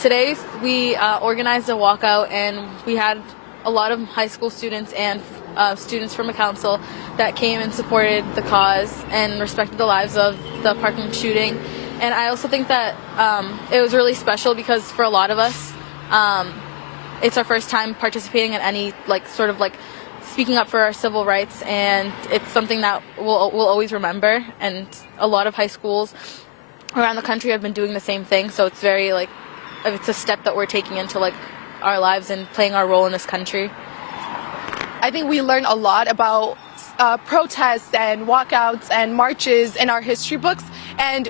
Today we organized a walkout, and we had a lot of high school students and students from a council that came and supported the cause and respected the lives of the parking shooting. And I also think that it was really special because for a lot of us, it's our first time participating in any sort of speaking up for our civil rights, and it's something that we'll always remember. And a lot of high schools around the country have been doing the same thing, so it's very it's a step that we're taking into our lives and playing our role in this country. I think we learned a lot about protests and walkouts and marches in our history books, and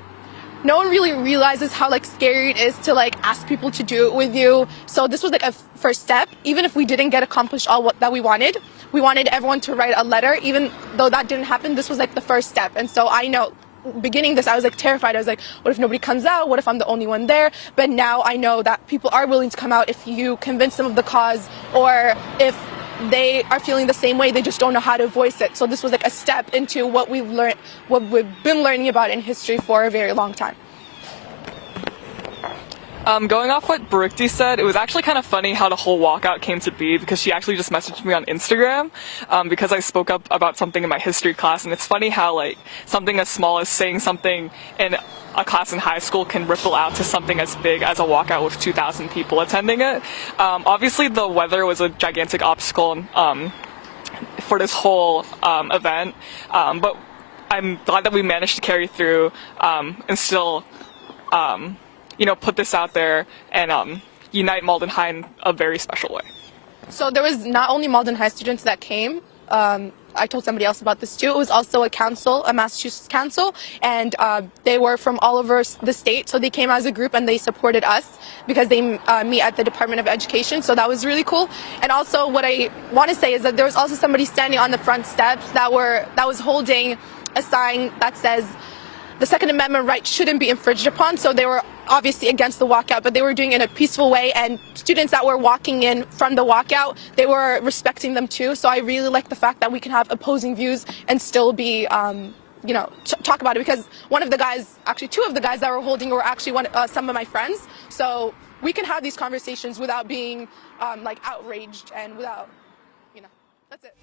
no one really realizes how scary it is to ask people to do it with you. So this was a first step. Even if we didn't get accomplished all that we wanted everyone to write a letter. Even though that didn't happen, this was the first step. And so I know, beginning this, I was terrified. I was what if nobody comes out? What if I'm the only one there? But now I know that people are willing to come out if you convince them of the cause, or if they are feeling the same way, they just don't know how to voice it. So this was a step into what we've been learning about in history for a very long time. Going off what Barikti said, it was actually kind of funny how the whole walkout came to be, because she actually just messaged me on Instagram because I spoke up about something in my history class. And it's funny how something as small as saying something in a class in high school can ripple out to something as big as a walkout with 2,000 people attending it. Obviously the weather was a gigantic obstacle for this whole event, but I'm glad that we managed to carry through and still put this out there and unite Malden High in a very special way. So there was not only Malden High students that came. I told somebody else about this too. It was also a council, a Massachusetts council, and they were from all over the state. So they came as a group and they supported us because they meet at the Department of Education. So that was really cool. And also what I want to say is that there was also somebody standing on the front steps that was holding a sign that says the Second Amendment right shouldn't be infringed upon. So they were obviously against the walkout, but they were doing it in a peaceful way, and students that were walking in from the walkout, they were respecting them too. So I really like the fact that we can have opposing views and still be, talk about it, because one of the guys, actually two of the guys that were holding were actually some of my friends. So we can have these conversations without being outraged and without, that's it.